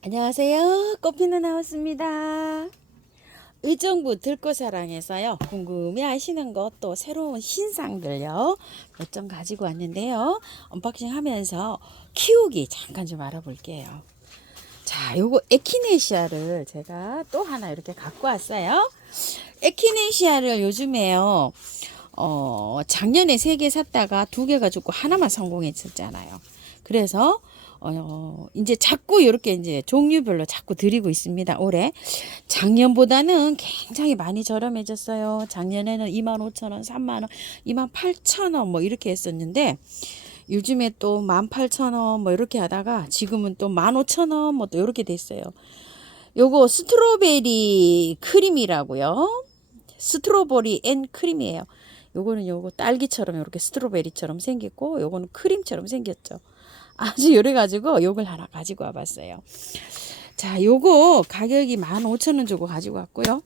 안녕하세요. 꽃피는 나왔습니다. 의정부 들꽃사랑에서요. 궁금해 하시는 것 또 새로운 신상들요. 몇 점 가지고 왔는데요. 언박싱 하면서 키우기 잠깐 좀 알아볼게요. 자, 요거 에키네시아를 제가 또 하나 이렇게 갖고 왔어요. 에키네시아를 요즘에요. 작년에 3개 샀다가 2개 가지고 하나만 성공했었잖아요. 그래서 이제 자꾸 이렇게 이제 종류별로 자꾸 드리고 있습니다. 올해 작년보다는 굉장히 많이 저렴해졌어요. 작년에는 25,000원, 30,000원, 28,000원 뭐 이렇게 했었는데 요즘에 또 18,000원 뭐 이렇게 하다가 지금은 또 15,000원 뭐 또 이렇게 됐어요. 요거 스트로베리 크림이라고요. 스트로베리 앤 크림이에요. 요거는 요거 딸기처럼 이렇게 스트로베리처럼 생겼고 요거는 크림처럼 생겼죠. 아주 요래가지고 요걸 하나 가지고 와봤어요. 자, 요거 가격이 15,000원 주고 가지고 왔고요.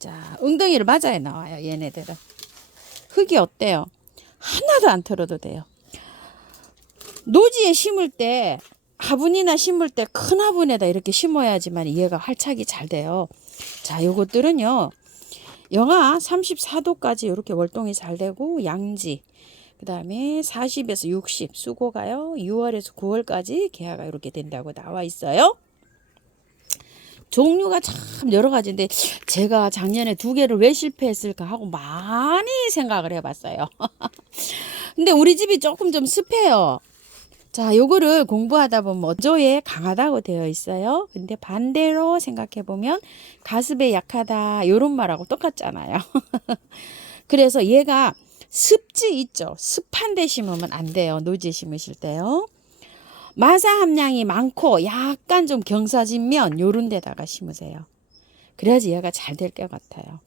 자, 웅덩이를 맞아야 나와요. 얘네들은. 흙이 어때요? 하나도 안 털어도 돼요. 노지에 심을 때 화분이나 심을 때 큰 화분에다 이렇게 심어야지만 얘가 활착이 잘 돼요. 자, 요것들은요. 영하 34도까지 이렇게 월동이 잘 되고 양지 그 다음에 40에서 60 수고가요. 6월에서 9월까지 개화가 이렇게 된다고 나와 있어요. 종류가 참 여러 가지인데 제가 작년에 2개를 왜 실패했을까 하고 많이 생각을 해봤어요. 근데 우리 집이 조금 좀 습해요. 자, 요거를 공부하다 보면 어조에 강하다고 되어 있어요. 근데 반대로 생각해 보면 가습에 약하다 요런 말하고 똑같잖아요. 그래서 얘가 습지 있죠. 습한 데 심으면 안 돼요. 노지에 심으실 때요. 마사 함량이 많고 약간 좀 경사진면 요런 데다가 심으세요. 그래야지 얘가 잘 될 것 같아요.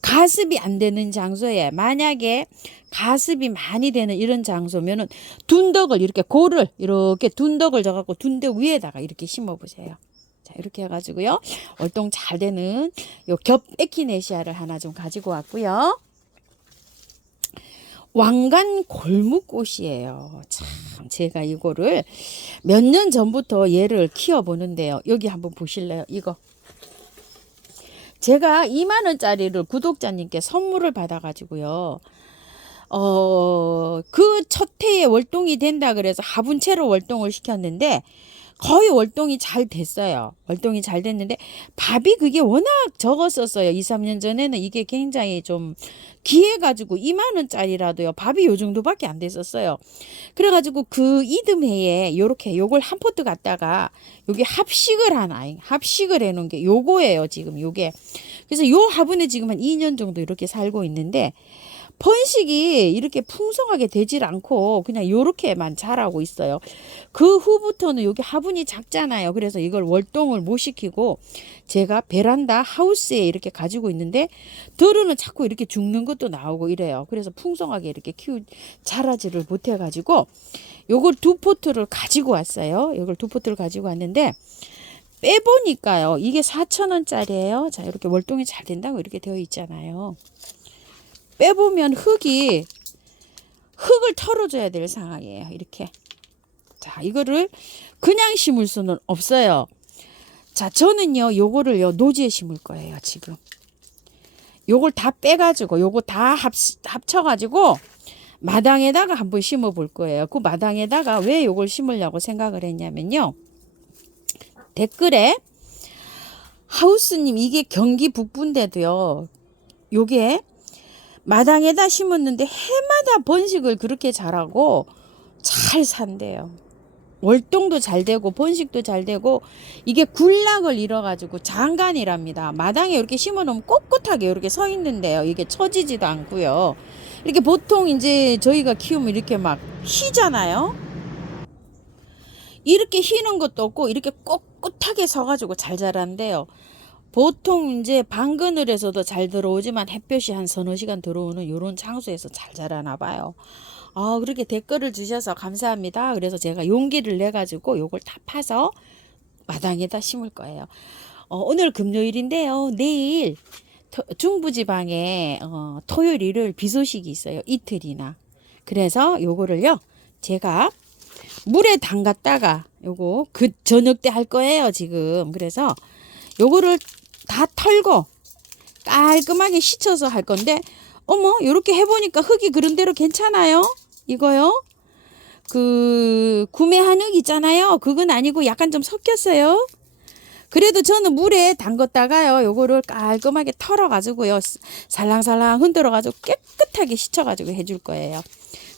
가습이 안 되는 장소에 만약에 가습이 많이 되는 이런 장소면은 둔덕을 이렇게 고를 이렇게 둔덕을 져갖고 둔덕 위에다가 이렇게 심어 보세요. 자, 이렇게 해가지고요. 월동 잘 되는 요 겹 에키네시아를 하나 좀 가지고 왔고요. 왕관 골무꽃이에요. 참 제가 이거를 몇 년 전부터 얘를 키워보는데요. 여기 한번 보실래요? 이거. 제가 2만 원짜리를 구독자님께 선물을 받아가지고요. 그 첫 해에 월동이 된다 그래서 화분채로 월동을 시켰는데 거의 월동이 잘 됐어요. 월동이 잘 됐는데 밥이 그게 워낙 적었었어요. 2, 3년 전에는 이게 굉장히 좀 귀해가지고 2만 원짜리라도요. 밥이 요 정도밖에 안 됐었어요. 그래가지고 그 이듬해에 요렇게 요걸 한 포트 갖다가 여기 합식을 해놓은 게 요거예요. 지금 요게. 그래서 요 화분에 지금 한 2년 정도 이렇게 살고 있는데 번식이 이렇게 풍성하게 되질 않고 그냥 요렇게만 자라고 있어요. 그 후부터는 여기 화분이 작잖아요. 그래서 이걸 월동을 못 시키고 제가 베란다 하우스에 이렇게 가지고 있는데 들으는 자꾸 이렇게 죽는 것도 나오고 이래요. 그래서 풍성하게 이렇게 자라지를 못해 가지고 요걸 2포트를 가지고 왔어요. 요걸 2포트를 가지고 왔는데 빼보니까요. 이게 4,000원짜리예요. 자, 이렇게 월동이 잘 된다고 이렇게 되어 있잖아요. 빼보면 흙을 털어줘야 될 상황이에요. 이렇게. 자, 이거를 그냥 심을 수는 없어요. 자, 저는요, 요거를요, 노지에 심을 거예요, 지금. 요걸 다 빼가지고, 요거 다 합쳐가지고, 마당에다가 한번 심어 볼 거예요. 그 마당에다가 왜 요걸 심으려고 생각을 했냐면요. 댓글에, 하우스님, 이게 경기 북부인데도요, 요게 마당에다 심었는데 해마다 번식을 그렇게 잘하고 잘 산대요. 월동도 잘 되고 번식도 잘 되고 이게 군락을 잃어가지고 장간이랍니다. 마당에 이렇게 심어놓으면 꼿꼿하게 이렇게 서 있는데요. 이게 처지지도 않고요. 이렇게 보통 이제 저희가 키우면 이렇게 막 휘잖아요. 이렇게 휘는 것도 없고 이렇게 꼿꼿하게 서가지고 잘 자란대요. 보통 이제 방그늘에서도 잘 들어오지만 햇볕이 한 서너 시간 들어오는 이런 장소에서 잘 자라나 봐요. 그렇게 댓글을 주셔서 감사합니다. 그래서 제가 용기를 내 가지고 요걸 다 파서 마당에다 심을 거예요. 오늘 금요일인데요. 내일 중부지방에 토요일 일요일 비 소식이 있어요. 이틀이나. 그래서 요거를요. 제가 물에 담갔다가 요거 그 저녁 때 할 거예요 지금. 그래서 요거를 다 털고 깔끔하게 씻어서 할 건데, 어머 요렇게 해보니까 흙이 그런대로 괜찮아요. 이거요. 그 구매한 흙 있잖아요. 그건 아니고 약간 좀 섞였어요. 그래도 저는 물에 담갔다가요 요거를 깔끔하게 털어 가지고요 살랑살랑 흔들어 가지고 깨끗하게 씻어 가지고 해줄 거예요.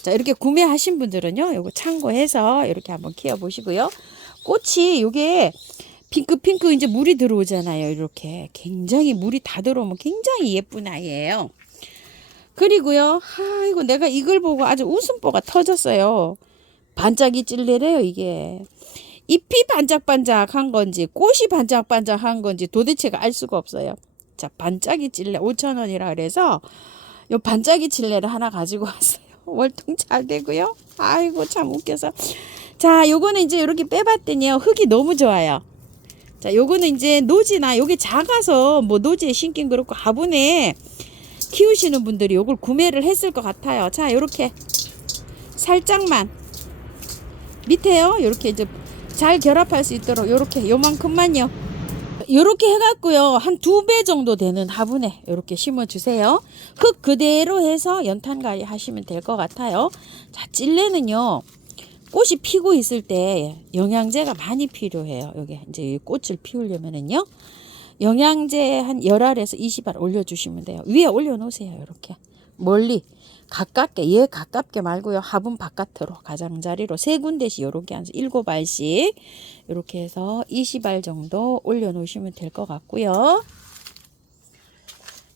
자, 이렇게 구매하신 분들은요 요거 참고해서 이렇게 한번 키워 보시고요. 꽃이 요게 핑크핑크 이제 물이 들어오잖아요. 이렇게 굉장히 물이 다 들어오면 굉장히 예쁜 아이예요. 그리고요, 아이고 내가 이걸 보고 아주 웃음보가 터졌어요. 반짝이 찔레래요 이게. 잎이 반짝반짝한 건지 꽃이 반짝반짝한 건지 도대체가 알 수가 없어요. 자, 반짝이 찔레 5,000원이라 그래서 요 반짝이 찔레를 하나 가지고 왔어요. 월동 잘 되고요. 아이고 참 웃겨서. 자, 요거는 이제 이렇게 빼봤더니요 흙이 너무 좋아요. 자, 요거는 이제 노지나 요게 작아서 뭐 노지에 심긴 그렇고 화분에 키우시는 분들이 요걸 구매를 했을 것 같아요. 자, 요렇게 살짝만 밑에요. 요렇게 이제 잘 결합할 수 있도록 요렇게 요만큼만요. 요렇게 해갖고요 한 2배 정도 되는 화분에 요렇게 심어주세요. 흙 그대로 해서 연탄가리 하시면 될 것 같아요. 자, 찔레는요 꽃이 피고 있을 때 영양제가 많이 필요해요. 여기 이제 꽃을 피우려면은요 영양제 한 10알에서 20알 올려주시면 돼요. 위에 올려놓으세요. 이렇게 멀리 가깝게, 얘 가깝게 말고요 화분 바깥으로 가장자리로 3군데씩 요렇게 한 7알씩 이렇게 해서 20알 정도 올려놓으시면 될 것 같고요.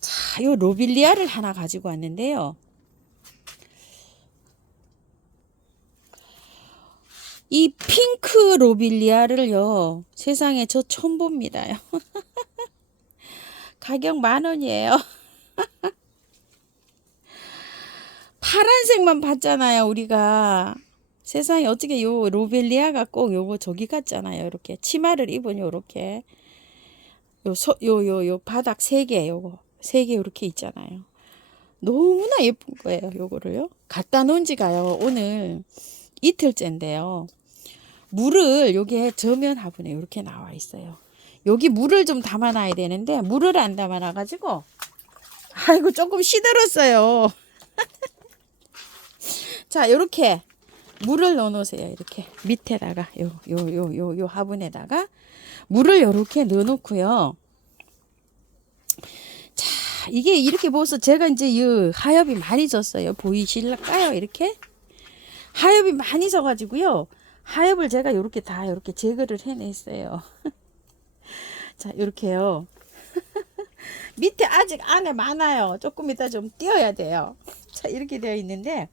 자, 요 로빌리아를 하나 가지고 왔는데요. 이 핑크 로빌리아를요 세상에 저 처음 봅니다. 가격 10,000원이에요. 파란색만 봤잖아요 우리가. 세상에 어떻게 요 로벨리아가 꼭 요거 저기 같잖아요. 이렇게 치마를 입은 요렇게 요 바닥 3개 요거 3개 요렇게 있잖아요. 너무나 예쁜 거예요. 요거를요 갖다 놓은 지가요 오늘 이틀째인데요. 물을 요게 저면 화분에 이렇게 나와 있어요. 여기 물을 좀 담아 놔야 되는데 물을 안 담아 놔 가지고 아이고 조금 시들었어요. 자, 요렇게 물을 넣어 놓으세요. 이렇게 밑에다가 요 화분에다가 물을 요렇게 넣어 놓고요. 자, 이게 이렇게 보서 제가 이제 이 하엽이 많이 졌어요. 보이실까요? 이렇게 하엽이 많이 져 가지고요. 하엽을 제가 요렇게 다 요렇게 제거를 해냈어요. 자, 요렇게요. 밑에 아직 안에 많아요. 조금 이따 좀 띄어야 돼요. 자, 이렇게 되어 있는데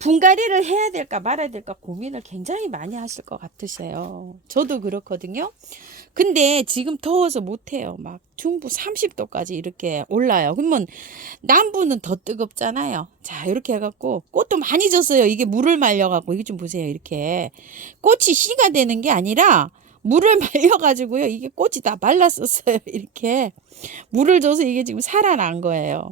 분갈이를 해야 될까 말아야 될까 고민을 굉장히 많이 하실 것 같으세요. 저도 그렇거든요. 근데 지금 더워서 못해요. 막 중부 30도까지 이렇게 올라요. 그러면 남부는 더 뜨겁잖아요. 자, 이렇게 해갖고 꽃도 많이 졌어요. 이게 물을 말려갖고 이게 좀 보세요. 이렇게 꽃이 씨가 되는 게 아니라 물을 말려가지고요. 이게 꽃이 다 말랐었어요. 이렇게 물을 줘서 이게 지금 살아난 거예요.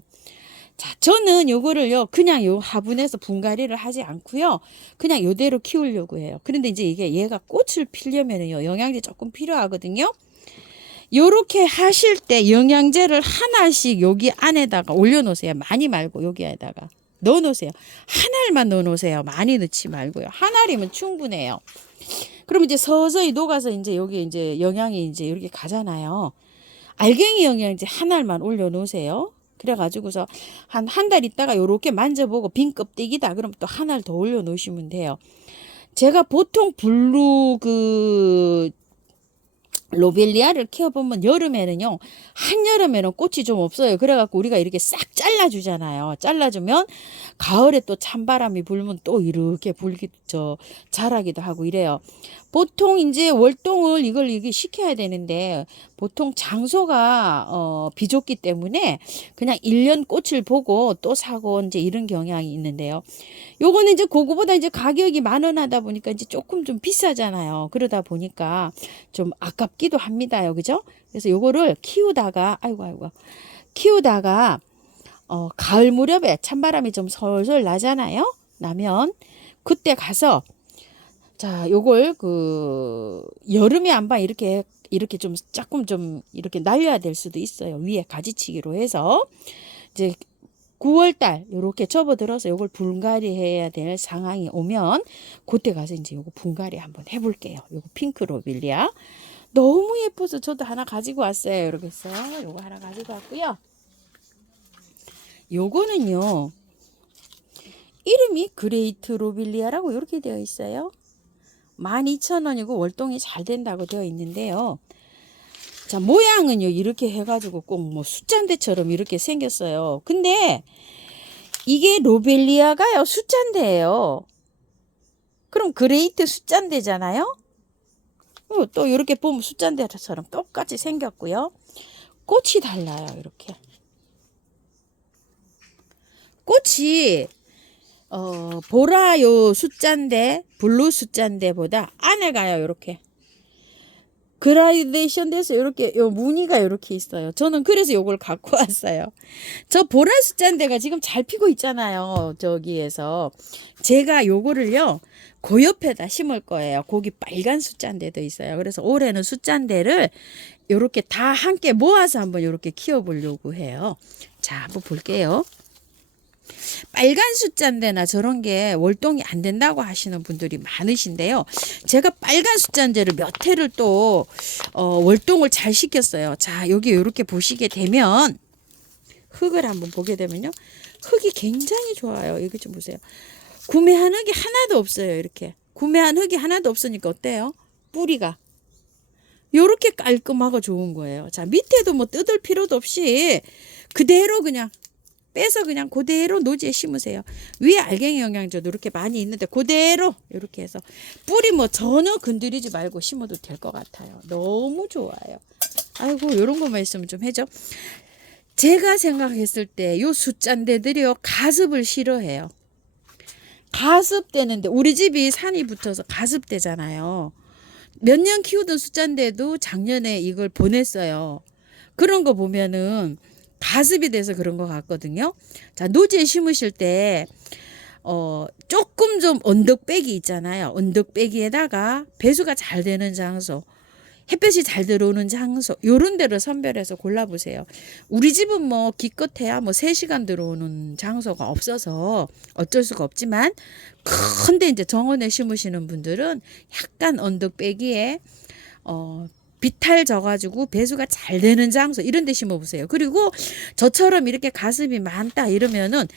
자, 저는 요거를요 그냥 요 화분에서 분갈이를 하지 않고요 그냥 요대로 키우려고 해요. 그런데 이제 이게 얘가 꽃을 피려면요 영양제 조금 필요하거든요. 요렇게 하실 때 영양제를 하나씩 여기 안에다가 올려놓으세요. 많이 말고 여기에다가 넣어놓으세요. 한 알만 넣어놓으세요. 많이 넣지 말고요. 한 알이면 충분해요. 그럼 이제 서서히 녹아서 이제 여기 이제 영양이 이제 이렇게 가잖아요. 알갱이 영양제 한 알만 올려놓으세요. 그래가지고서 한 달 있다가 요렇게 만져보고 빈 껍데기다 그럼 또 한 알 더 올려 놓으시면 돼요. 제가 보통 블루 로벨리아를 키워보면 여름에는요 한여름에는 꽃이 좀 없어요. 그래갖고 우리가 이렇게 싹 잘라주잖아요. 잘라주면 가을에 또 찬바람이 불면 또 이렇게 자라기도 하고 이래요. 보통 이제 월동을 이걸 이게 시켜야 되는데 보통 장소가 비좁기 때문에 그냥 1년 꽃을 보고 또 사고 이제 이런 경향이 있는데요. 요거는 이제 그거보다 이제 가격이 10,000원 하다 보니까 이제 조금 좀 비싸잖아요. 그러다 보니까 좀 아깝기도 합니다요. 그죠? 그래서 요거를 키우다가 키우다가 가을 무렵에 찬바람이 좀 솔솔 나잖아요. 나면 그때 가서 자, 요걸 여름에 한번 이렇게 좀 조금 좀 이렇게 날려야 될 수도 있어요. 위에 가지치기로 해서 이제 9월 달 요렇게 접어들어서 요걸 분갈이 해야 될 상황이 오면 그때 가서 이제 요거 분갈이 한번 해볼게요. 요거 핑크 로빌리아 너무 예뻐서 저도 하나 가지고 왔어요. 이렇게 해서 요거 하나 가지고 왔고요. 요거는요, 이름이 그레이트 로빌리아라고 이렇게 되어 있어요. 12,000원이고 월동이 잘 된다고 되어 있는데요. 자, 모양은요, 이렇게 해가지고 꼭 뭐 숫잔대처럼 이렇게 생겼어요. 근데 이게 로벨리아가요, 숫잔대예요. 그럼 그레이트 숫잔대잖아요. 또 이렇게 보면 숫잔대처럼 똑같이 생겼고요. 꽃이 달라요, 이렇게. 꽃이 보라 요 숫잔대, 블루 숫잔대보다 안에 가요, 이렇게. 그라데이션 돼서 이렇게 요 무늬가 이렇게 있어요. 저는 그래서 요걸 갖고 왔어요. 저 보라 숫잔대가 지금 잘 피고 있잖아요. 저기에서 제가 요거를요 그 옆에다 심을 거예요. 거기 빨간 숫잔대도 있어요. 그래서 올해는 숫잔대를 요렇게 다 함께 모아서 한번 요렇게 키워보려고 해요. 자, 한번 볼게요. 빨간 숫잔대나 저런 게 월동이 안 된다고 하시는 분들이 많으신데요. 제가 빨간 숫잔대를 몇 해를 또 월동을 잘 시켰어요. 자, 여기 이렇게 보시게 되면 흙을 한번 보게 되면요. 흙이 굉장히 좋아요. 이거 좀 보세요. 구매한 흙이 하나도 없어요. 이렇게. 구매한 흙이 하나도 없으니까 어때요? 뿌리가. 요렇게 깔끔하고 좋은 거예요. 자, 밑에도 뭐 뜯을 필요도 없이 그대로 그냥 빼서 그냥 그대로 노지에 심으세요. 위에 알갱이 영양제도 이렇게 많이 있는데 그대로 이렇게 해서 뿌리 뭐 전혀 건드리지 말고 심어도 될 것 같아요. 너무 좋아요. 아이고, 이런 것만 있으면 좀 해줘. 제가 생각했을 때 요 숫잔대들이요 가습을 싫어해요. 가습되는데 우리 집이 산이 붙어서 가습되잖아요. 몇 년 키우던 숫잔대도 작년에 이걸 보냈어요. 그런 거 보면은 가습이 돼서 그런 것 같거든요. 자, 노지에 심으실 때 조금 좀 언덕배기 있잖아요. 언덕배기에다가 배수가 잘 되는 장소, 햇볕이 잘 들어오는 장소, 요런 데를 선별해서 골라보세요. 우리 집은 뭐 기껏해야 뭐 3시간 들어오는 장소가 없어서 어쩔 수가 없지만, 근데 이제 정원에 심으시는 분들은 약간 언덕배기에 비탈 져가지고 배수가 잘 되는 장소 이런 데 심어보세요. 그리고 저처럼 이렇게 가습이 많다 이러면은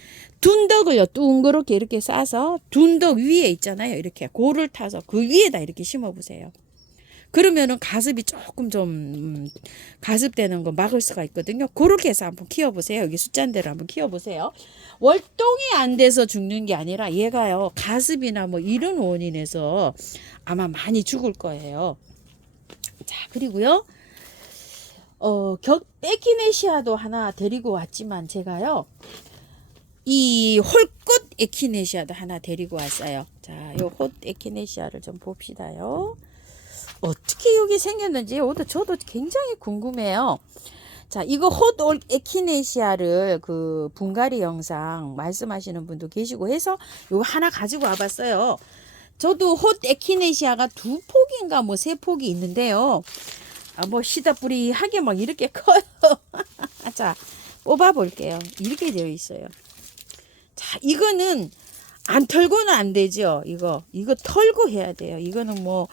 둔덕을요 둥그렇게 이렇게 싸서 둔덕 위에 있잖아요. 이렇게 고를 타서 그 위에다 이렇게 심어보세요. 그러면은 가습이 조금 좀 가습되는 거 막을 수가 있거든요. 그렇게 해서 한번 키워보세요. 여기 숫잔대로 한번 키워보세요. 월동이 안 돼서 죽는 게 아니라 얘가요 가습이나 뭐 이런 원인에서 아마 많이 죽을 거예요. 자, 그리고요 에키네시아도 하나 데리고 왔지만 제가요 이 홀꽃 에키네시아도 하나 데리고 왔어요. 자, 요 홀 에키네시아를 좀 봅시다요. 어떻게 여기 생겼는지 저도 굉장히 궁금해요. 자, 이거 홑 에키네시아를 그 분갈이 영상 말씀하시는 분도 계시고 해서 이거 하나 가지고 와봤어요. 저도 홑 에키네시아가 2폭인가 뭐 3폭이 있는데요. 뭐 시다뿌리하게 막 이렇게 커요. 자, 뽑아 볼게요. 이렇게 되어 있어요. 자, 이거는 안 털고는 안 되죠. 이거 털고 해야 돼요. 이거는 뭐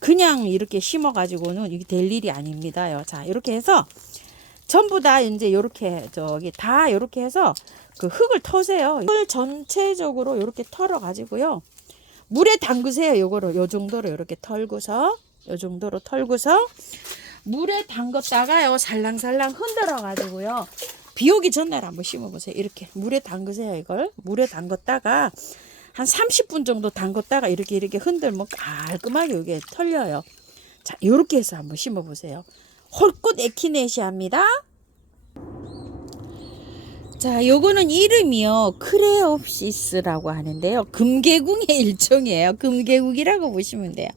그냥 이렇게 심어 가지고는 이게 될 일이 아닙니다요. 자, 이렇게 해서 전부 다 이제 요렇게 다 요렇게 해서 그 흙을 터세요. 흙을 전체적으로 요렇게 털어 가지고요. 물에 담그세요. 요거를 요 정도로 이렇게 털고서 요 정도로 털고서 물에 담갔다가요. 살랑살랑 흔들어 가지고요. 비 오기 전날 한번 심어보세요. 이렇게 물에 담그세요. 이걸 물에 담갔다가 한 30분 정도 담갔다가 이렇게 흔들면 깔끔하게 이게 털려요. 자, 이렇게 해서 한번 심어보세요. 홀꽃 에키네시아입니다. 자, 요거는 이름이요 크레옵시스라고 하는데요. 금계궁의 일종이에요. 금계국이라고 보시면 돼요.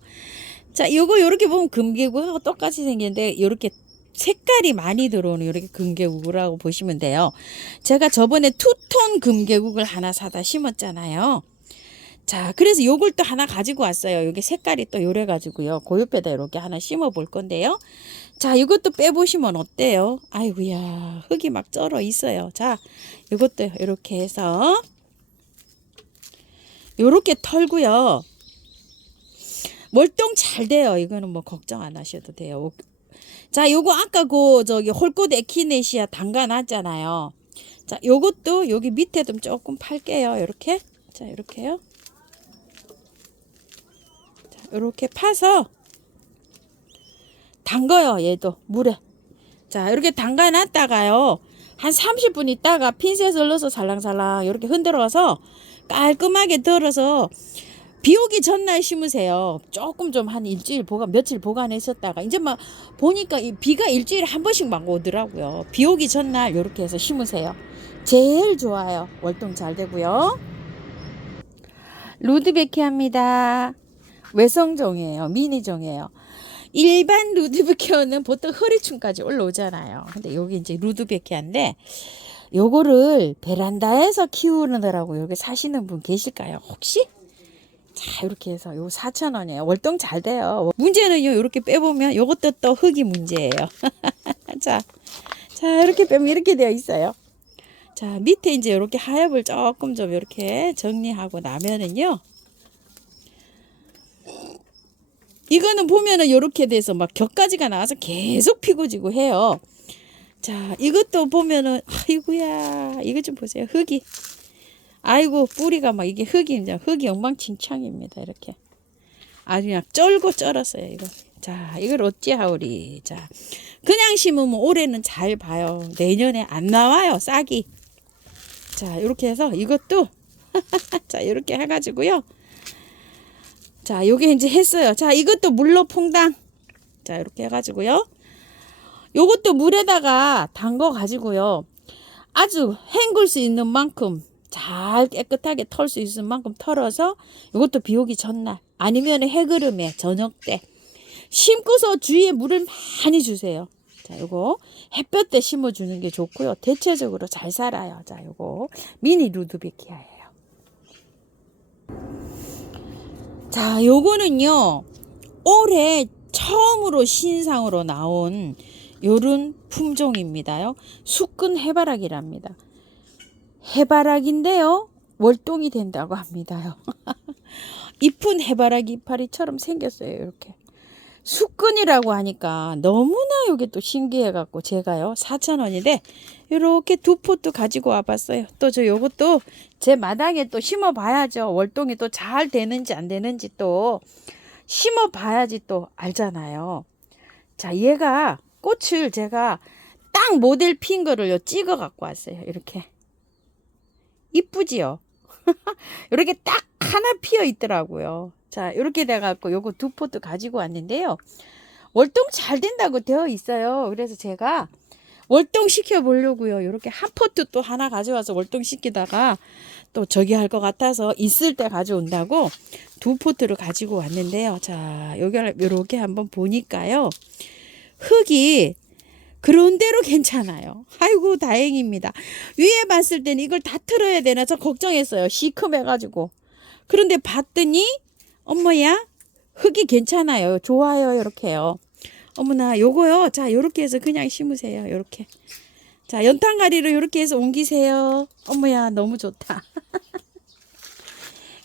자, 요거 요렇게 보면 금계국하고 똑같이 생겼는데 요렇게 색깔이 많이 들어오는 이렇게 금계국이라고 보시면 돼요. 제가 저번에 투톤 금계국을 하나 사다 심었잖아요. 자, 그래서 요걸 또 하나 가지고 왔어요. 요게 색깔이 또 요래 가지고요. 그 옆에다 이렇게 하나 심어 볼 건데요. 자, 이것도 빼보시면 어때요? 아이고야, 흙이 막 쩔어 있어요. 자, 이것도 이렇게 해서 요렇게 털고요. 월동 잘 돼요. 이거는 뭐 걱정 안 하셔도 돼요. 자, 요거 아까 그 저기 홀꽃 에키네시아 담가 놨잖아요. 자, 요것도 여기 밑에 좀 조금 팔게요. 이렇게. 자, 이렇게요. 자, 이렇게 파서 담가요. 얘도 물에. 자, 이렇게 담가 놨다가요. 한 30분 있다가 핀셋을 넣어서 살랑살랑 이렇게 흔들어서 깔끔하게 덜어서 비 오기 전날 심으세요. 조금 좀 한 일주일 며칠 보관했었다가 이제 막 보니까 이 비가 일주일에 한 번씩 막 오더라고요. 비 오기 전날 이렇게 해서 심으세요. 제일 좋아요. 월동 잘 되고요. 루드베키아입니다. 외성종이에요. 미니종이에요. 일반 루드베키아는 보통 허리춤까지 올라오잖아요. 근데 여기 이제 루드베키아인데 요거를 베란다에서 키우느라고 여기 사시는 분 계실까요? 혹시? 자, 이렇게 해서 요 4,000원이에요. 월동 잘 돼요. 문제는요, 이렇게 빼보면 요것도 또 흙이 문제예요. 자, 이렇게 빼면 이렇게 되어 있어요. 자, 밑에 이제 이렇게 하엽을 조금 좀 이렇게 정리하고 나면은요, 이거는 보면은 이렇게 돼서 막 격가지가 나와서 계속 피고 지고 해요. 자, 이것도 보면은, 아이고야, 이거 좀 보세요. 흙이. 아이고, 뿌리가 막 이게 흙이 엉망진창입니다. 이렇게. 아주 그냥 쩔고 쩔었어요, 이거. 자, 이걸 어찌하오리. 자, 그냥 심으면 올해는 잘 봐요. 내년에 안 나와요, 싹이. 자, 이렇게 해서 이것도, 자, 이렇게 해가지고요. 자, 요게 이제 했어요. 자, 이것도 물로 퐁당. 자, 이렇게 해가지고요. 요것도 물에다가 담궈 가지고요. 아주 헹굴 수 있는 만큼 잘 깨끗하게 털 수 있을 만큼 털어서 이것도 비 오기 전날 아니면 해그름에 저녁 때 심고서 주위에 물을 많이 주세요. 자, 요거 햇볕 때 심어주는 게 좋고요. 대체적으로 잘 살아요. 자, 요거 미니 루드베키아예요. 자, 요거는요 올해 처음으로 신상으로 나온 요런 품종입니다요. 수끈 해바라기랍니다. 해바라기인데요 월동이 된다고 합니다요. 잎은 해바라기 이파리처럼 생겼어요. 이렇게 수끈이라고 하니까 너무나 이게 또 신기해 갖고 제가요 4,000원인데 이렇게 두 포트 가지고 와봤어요. 또 저 요것도 제 마당에 또 심어 봐야죠. 월동이 또 잘 되는지 안 되는지 또 심어 봐야지 또 알잖아요. 자, 얘가 꽃을 제가 딱 모델 핀 거를 찍어 갖고 왔어요. 이렇게 이쁘지요? 이렇게 딱 하나 피어 있더라고요. 자, 이렇게 돼갖고 요거 두 포트 가지고 왔는데요. 월동 잘 된다고 되어 있어요. 그래서 제가 월동 시켜 보려고요. 이렇게 한 포트 또 하나 가져와서 월동 시키다가 또 저기 할 것 같아서 있을 때 가져온다고 두 포트를 가지고 왔는데요. 자, 여기를 이렇게 한번 보니까요. 흙이 그런대로 괜찮아요. 아이고 다행입니다. 위에 봤을 때는 이걸 다 틀어야 되나 저 걱정했어요. 시큼해가지고. 그런데 봤더니 어머야 흙이 괜찮아요. 좋아요. 이렇게요. 어머나 요거요. 자 요렇게 해서 그냥 심으세요. 요렇게. 자 연탄가리로 요렇게 해서 옮기세요. 어머야 너무 좋다.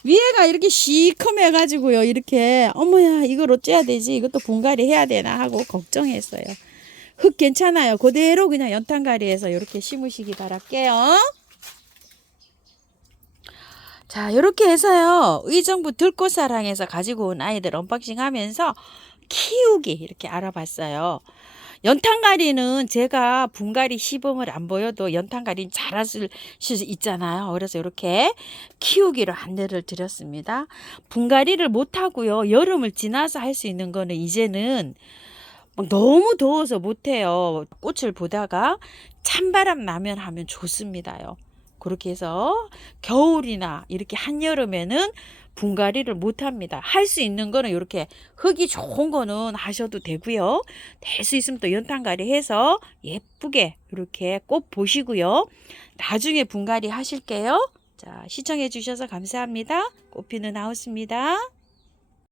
위에가 이렇게 시큼해가지고요. 이렇게 어머야 이걸 어째야 되지? 이것도 분갈이 해야 되나 하고 걱정했어요. 흙 괜찮아요. 그대로 그냥 연탄가리에서 이렇게 심으시기 바랄게요. 자, 이렇게 해서요. 의정부 들꽃사랑에서 가지고 온 아이들 언박싱 하면서 키우기 이렇게 알아봤어요. 연탄가리는 제가 분갈이 시범을 안 보여도 연탄가리는 잘하실 수 있잖아요. 그래서 이렇게 키우기로 안내를 드렸습니다. 분갈이를 못하고요. 여름을 지나서 할 수 있는 거는 이제는 막 너무 더워서 못해요. 꽃을 보다가 찬바람 나면 하면 좋습니다요. 그렇게 해서 겨울이나 이렇게 한여름에는 분갈이를 못합니다. 할 수 있는 거는 이렇게 흙이 좋은 거는 하셔도 되고요. 될 수 있으면 또 연탄가리 해서 예쁘게 이렇게 꽃 보시고요. 나중에 분갈이 하실게요. 자, 시청해 주셔서 감사합니다. 꽃피는 하우스입니다.